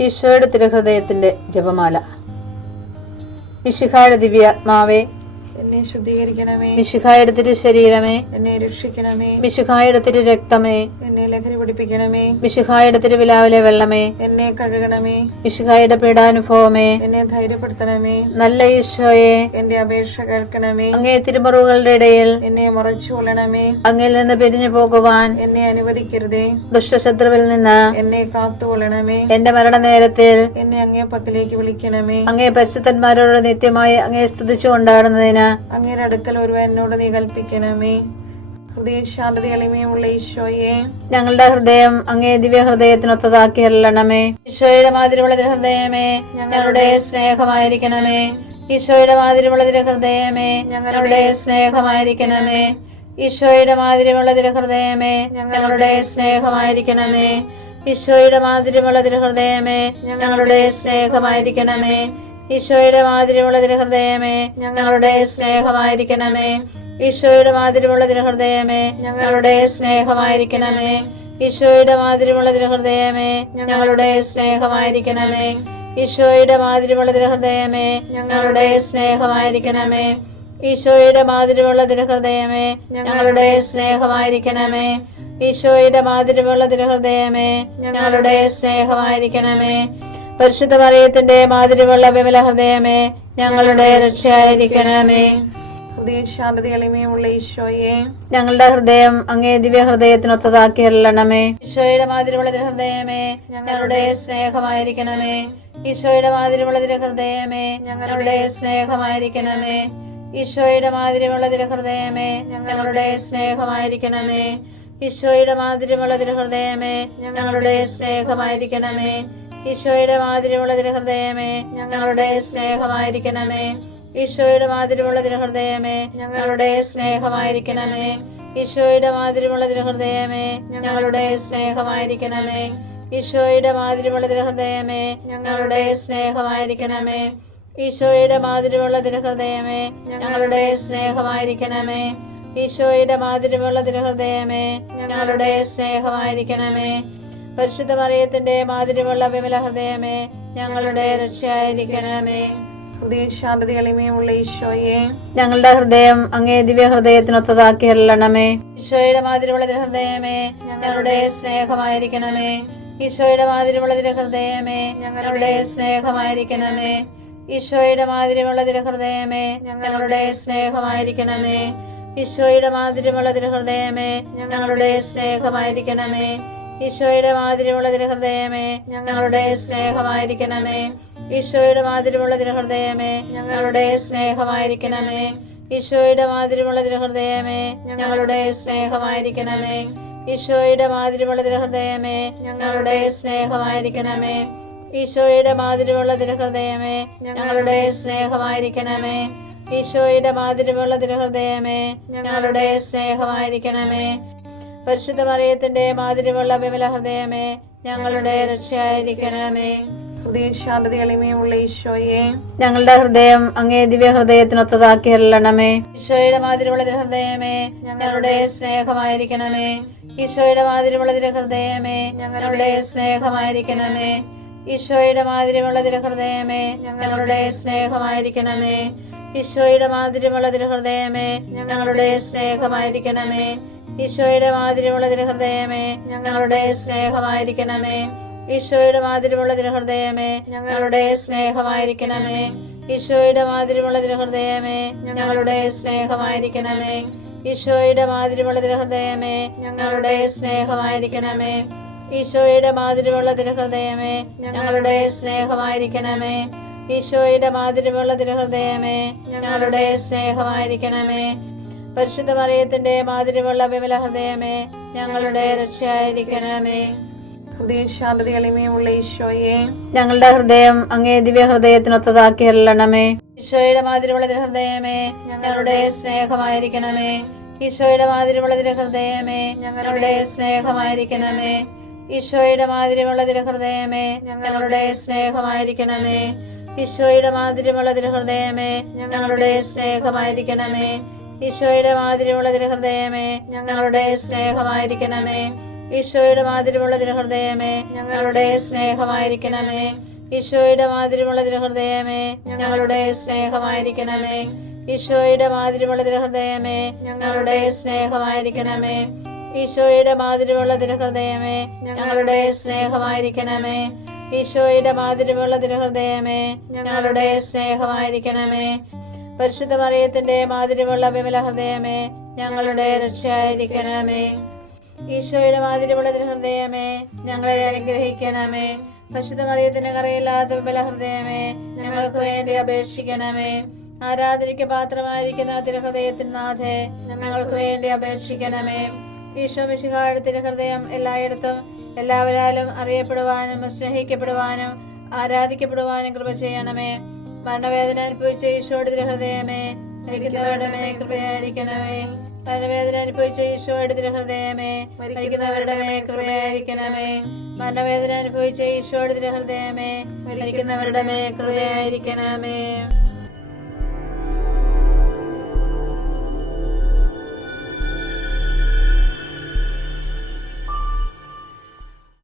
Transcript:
ഈശോയുടെ തിരുഹൃദയത്തിന്റെ ജപമാല. മിശിഹായുടെ ദിവ്യാത്മാവേ, എന്നെ ശുദ്ധീകരിക്കണമേ. മിശിഹായുടെ തിരു ശരീരമേ, എന്നെ രക്ഷിക്കണമേ. മിശിഹായുടെ തിരു രക്തമേ, എന്നെ ലഹരി പിടിപ്പിക്കണമേ. മിശിഹായുടെ തിരുവിലാവിലെ വെള്ളമേ, എന്നെ കഴുകണമേ. മിശിഹായുടെ പീഡാനുഭവമേ, എന്നെ ധൈര്യപ്പെടുത്തണമേ. നല്ല ഈശോയെ, എന്റെ അപേക്ഷ കേൾക്കണമേ. അങ്ങേ തിരുമുറിവുകളുടെ ഇടയിൽ എന്നെ മറച്ചു കൊള്ളണമേ. അങ്ങിൽ നിന്ന് പിരിഞ്ഞു പോകുവാൻ എന്നെ അനുവദിക്കരുതേ. ദുഷ്ടശത്രുവിൽ നിന്ന് എന്നെ കാത്തുകൊള്ളണമേ. എന്റെ മരണനേരത്തിൽ എന്നെ അങ്ങേ പക്കലേക്ക് വിളിക്കണമേ. അങ്ങേ പരിശുദ്ധന്മാരോട് നിത്യമായി അങ്ങേ സ്തുതിച്ചു കൊണ്ടാടുന്നതിന് അങ്ങയുടെ അടുക്കൽ ഒരുവൻ എന്നോട് നീ കൽപ്പിക്കണമേ. ഹൃദയശാന്തത എളിമയുള്ള ഈശോയെ, ഞങ്ങളുടെ ഹൃദയം അങ്ങേ ദിവ്യ ഹൃദയത്തിനൊത്തതാക്കി അരുളണമേ. ഈശോയുടെ മാതിരിയുള്ള ഹൃദയമേ, ഞങ്ങളുടെ സ്നേഹമായിരിക്കണമേ. ഈശോയുടെ മാതിരിയുള്ള ഹൃദയമേ, ഞങ്ങളുടെ സ്നേഹമായിരിക്കണമേ. ഈശോയുടെ മാതിരിയുള്ള ഹൃദയമേ, ഞങ്ങളുടെ സ്നേഹമായിരിക്കണമേ. ഈശോയുടെ മാതിരിയുള്ള ഹൃദയമേ, ഞങ്ങളുടെ സ്നേഹമായിരിക്കണമേ. ഈശോയുടെ മാതിരിയുള്ള ഹൃദയമേ, ഞങ്ങളുടെ സ്നേഹമായിരിക്കണമേ. ഈശോയുടെ മാതിരിയുള്ള ഹൃദയമേ, ഞങ്ങളുടെ സ്നേഹമായിരിക്കണമേ. ഈശോയുടെ മാതിരിയുള്ള ഹൃദയമേ, ഞങ്ങളുടെ സ്നേഹമായിരിക്കണമേ. ഈശോയുടെ മാതിരിയുള്ള ഹൃദയമേ, ഞങ്ങളുടെ സ്നേഹമായിരിക്കണമേ. ഈശോയുടെ മാതിരിയുള്ള ഹൃദയമേ, ഞങ്ങളുടെ സ്നേഹമായിരിക്കണമേ. ഈശോയുടെ മാതിരിയുള്ള ഹൃദയമേ, ഞങ്ങളുടെ സ്നേഹമായിരിക്കണമേ. പരിശുദ്ധ മറിയത്തിന്റെ മാതിരിയുള്ള വിമല ഹൃദയമേ, ഞങ്ങളുടെ രക്ഷയായിരിക്കണമേ. ഹൃദയശാന്തത എളിമയുള്ള ഈശോയെ, ഞങ്ങളുടെ ഹൃദയം അങ്ങേ ദിവ്യ ഹൃദയത്തിനൊത്തതാക്കി അരുളണമേ. ഈശോയുടെ മാതിരിയുള്ള ഹൃദയമേ, ഞങ്ങളുടെ സ്നേഹമായിരിക്കണമേ. ഈശോയുടെ മാതിരിയുള്ള ഹൃദയമേ, ഞങ്ങളുടെ സ്നേഹമായിരിക്കണമേ. ഈശോയുടെ മാതിരിയുള്ള ഹൃദയമേ, ഞങ്ങളുടെ സ്നേഹമായിരിക്കണമേ. ഈശോയുടെ മാതിരിയുള്ള ഹൃദയമേ, ഞങ്ങളുടെ സ്നേഹമായിരിക്കണമേ. ഈശോയുടെ മാതിരിയുള്ള ഹൃദയമേ, ഞങ്ങളുടെ സ്നേഹമായിരിക്കണമേ. ഈശോയുടെ മാതിരിയുള്ള ഹൃദയമേ, ഞങ്ങളുടെ സ്നേഹമായിരിക്കണമേ. ഈശോയുടെ മാതിരിയുള്ള ഹൃദയമേ, ഞങ്ങളുടെ സ്നേഹമായിരിക്കണമേ. ഈശോയുടെ മാതിരിയുള്ള ഹൃദയമേ, ഞങ്ങളുടെ സ്നേഹമായിരിക്കണമേ. ഈശോയുടെ മാതിരിയുള്ള ഹൃദയമേ, ഞങ്ങളുടെ സ്നേഹമായിരിക്കണമേ. ഈശോയുടെ മാതിരിയുള്ള ഹൃദയമേ, ഞങ്ങളുടെ സ്നേഹമായിരിക്കണമേ. പരിശുദ്ധ മറിയത്തിന്റെ മാതിരിയുള്ള വിമല ഹൃദയമേ, ഞങ്ങളുടെ രക്ഷയായിരിക്കണമേ. ഹൃദയശാന്തത എളിമയുള്ള ഈശോയെ, ഞങ്ങളുടെ ഹൃദയം അങ്ങേ ദിവ്യ ഹൃദയത്തിനൊത്തതാക്കി അരുളണമേ. ഈശോയുടെ മാതിരിയുള്ള ഹൃദയമേ, ഞങ്ങളുടെ സ്നേഹമായിരിക്കണമേ. ഈശോയുടെ മാതിരിയുള്ള ഹൃദയമേ, ഞങ്ങളുടെ സ്നേഹമായിരിക്കണമേ. ഈശോയുടെ മാതിരിയുള്ള ഹൃദയമേ, ഞങ്ങളുടെ സ്നേഹമായിരിക്കണമേ. ഈശോയുടെ മാതിരിയുള്ള ഹൃദയമേ, ഞങ്ങളുടെ സ്നേഹമായിരിക്കണമേ. ഈശോയുടെ മാതിരിയുള്ള ഹൃദയമേ, ഞങ്ങളുടെ സ്നേഹമായിരിക്കണമേ. ഈശോയുടെ മാതിരിയുള്ള ഹൃദയമേ, ഞങ്ങളുടെ സ്നേഹമായിരിക്കണമേ. ഈശോയുടെ മാതിരിയുള്ള ഹൃദയമേ, ഞങ്ങളുടെ സ്നേഹമായിരിക്കണമേ. ഈശോയുടെ മാതിരിയുള്ള ഹൃദയമേ, ഞങ്ങളുടെ സ്നേഹമായിരിക്കണമേ. ഈശോയുടെ മാതിരിയുള്ള ഹൃദയമേ, ഞങ്ങളുടെ സ്നേഹമായിരിക്കണമേ. ഈശോയുടെ മാതിരിയുള്ള ഹൃദയമേ, ഞങ്ങളുടെ സ്നേഹമായിരിക്കണമേ. പരിശുദ്ധ മറിയത്തിന്റെ മാതിരിയുള്ള വിമല ഹൃദയമേ, ഞങ്ങളുടെ രക്ഷയായിരിക്കണമേ. ഹൃദയശാന്തത എളിമയുള്ള ഈശോയെ, ഞങ്ങളുടെ ഹൃദയം അങ്ങേ ദിവ്യ ഹൃദയത്തിനൊത്തതാക്കി അരുളണമേ. ഈശോയുടെ മാതിരിയുള്ള ഹൃദയമേ, ഞങ്ങളുടെ സ്നേഹമായിരിക്കണമേ. ഈശോയുടെ മാതിരിയുള്ള ഹൃദയമേ, ഞങ്ങളുടെ സ്നേഹമായിരിക്കണമേ. ഈശോയുടെ മാതിരിയുള്ള ഹൃദയമേ, ഞങ്ങളുടെ സ്നേഹമായിരിക്കണമേ. ഈശോയുടെ മാതിരിയുള്ള ഹൃദയമേ, ഞങ്ങളുടെ സ്നേഹമായിരിക്കണമേ. ഈശോയുടെ മാതിരിയുള്ള ഹൃദയമേ, ഞങ്ങളുടെ സ്നേഹമായിരിക്കണമേ. ഈശോയുടെ മാതിരിയുള്ള ഹൃദയമേ, ഞങ്ങളുടെ സ്നേഹമായിരിക്കണമേ. ഈശോയുടെ മാതിരിയുള്ള ഹൃദയമേ, ഞങ്ങളുടെ സ്നേഹമായിരിക്കണമേ. ഈശോയുടെ മാതിരിയുള്ള ഹൃദയമേ, ഞങ്ങളുടെ സ്നേഹമായിരിക്കണമേ. ഈശോയുടെ മാതിരിയുള്ള ഹൃദയമേ, ഞങ്ങളുടെ സ്നേഹമായിരിക്കണമേ. ഈശോയുടെ മാതിരിയുള്ള ഹൃദയമേ, ഞങ്ങളുടെ സ്നേഹമായിരിക്കണമേ. പരിശുദ്ധ മറിയത്തിന്റെ മാതിരിയുള്ള വിമല ഹൃദയമേ, ഞങ്ങളുടെ രക്ഷയായിരിക്കണമേ. ഹൃദയശാന്തത എളിമയുള്ള ഈശോയെ, ഞങ്ങളുടെ ഹൃദയം അങ്ങേ ദിവ്യ ഹൃദയത്തിനൊത്തതാക്കി അരുളണമേ. ഈശോയുടെ മാതിരിയുള്ള ഹൃദയമേ, ഞങ്ങളുടെ സ്നേഹമായിരിക്കണമേ. ഈശോയുടെ മാതിരിയുള്ള ഹൃദയമേ, ഞങ്ങളുടെ സ്നേഹമായിരിക്കണമേ. ഈശോയുടെ മാതിരിയുള്ള ഹൃദയമേ, ഞങ്ങളുടെ സ്നേഹമായിരിക്കണമേ. ഈശോയുടെ മാതിരിയുള്ള ഹൃദയമേ, ഞങ്ങളുടെ സ്നേഹമായിരിക്കണമേ. ഈശോയുടെ മാതിരിയുള്ള ഹൃദയമേ, ഞങ്ങളുടെ സ്നേഹമായിരിക്കണമേ. ഈശോയുടെ മാതിരിയുള്ള തിരുഹൃദയമേ ഞങ്ങളുടെ സ്നേഹമായിരിക്കണമേ. ഈശോയുടെ മാതിരിയുള്ള തിരുഹൃദയമേ ഞങ്ങളുടെ സ്നേഹമായിരിക്കണമേ. ഈശോയുടെ മാതിരിയുള്ള തിരുഹൃദയമേ ഞങ്ങളുടെ സ്നേഹമായിരിക്കണമേ. ഈശോയുടെ മാതിരിയുള്ള തിരുഹൃദയമേ ഞങ്ങളുടെ സ്നേഹമായിരിക്കണമേ. ഈശോയുടെ മാതിരിയുള്ള തിരുഹൃദയമേ ഞങ്ങളുടെ സ്നേഹമായിരിക്കണമേ. പരിശുദ്ധ മറിയത്തിന്റെ മാതിരിയുള്ള വിമല ഹൃദയമേ ഞങ്ങളുടെ രക്ഷയായിരിക്കണമേ. ഈശോയുടെ മാതിരിയുള്ള തിരുഹൃദയമേ ഞങ്ങളെ അനുഗ്രഹിക്കണമേ. പരിശുദ്ധ മറിയത്തിന്റെ കറയില്ലാത്ത വിമല ഹൃദയമേ ഞങ്ങൾക്ക് വേണ്ടി അപേക്ഷിക്കണമേ. ആരാധനയ്ക്ക് പാത്രമായിരിക്കുന്ന തിരുഹൃദയത്തിന് നാഥേ ഞങ്ങൾക്ക് വേണ്ടി അപേക്ഷിക്കണമേ. ഈശോ മിശിഹായുടെ തിരുഹൃദയം എല്ലായിടത്തും എല്ലാവരാലും അറിയപ്പെടുവാനും സ്നേഹിക്കപ്പെടുവാനും ആരാധിക്കപ്പെടുവാനും കൃപ ചെയ്യണമേ. മരണവേദന അനുഭവിച്ച ഈശോയുടെ തിരുഹൃദയമേ മരിക്കുന്നവരുടെ മേൽ കൃപയായിരിക്കണമേ. മരണവേദന അനുഭവിച്ച ഈശോയുടെ തിരുഹൃദയമേ മരിക്കുന്നവരുടെ മേൽ കൃപയായിരിക്കണമേ. മരണവേദന അനുഭവിച്ച ഈശോയുടെ തിരുഹൃദയമേ മരിക്കുന്നവരുടെ മേൽ കൃപയായിരിക്കണമേ.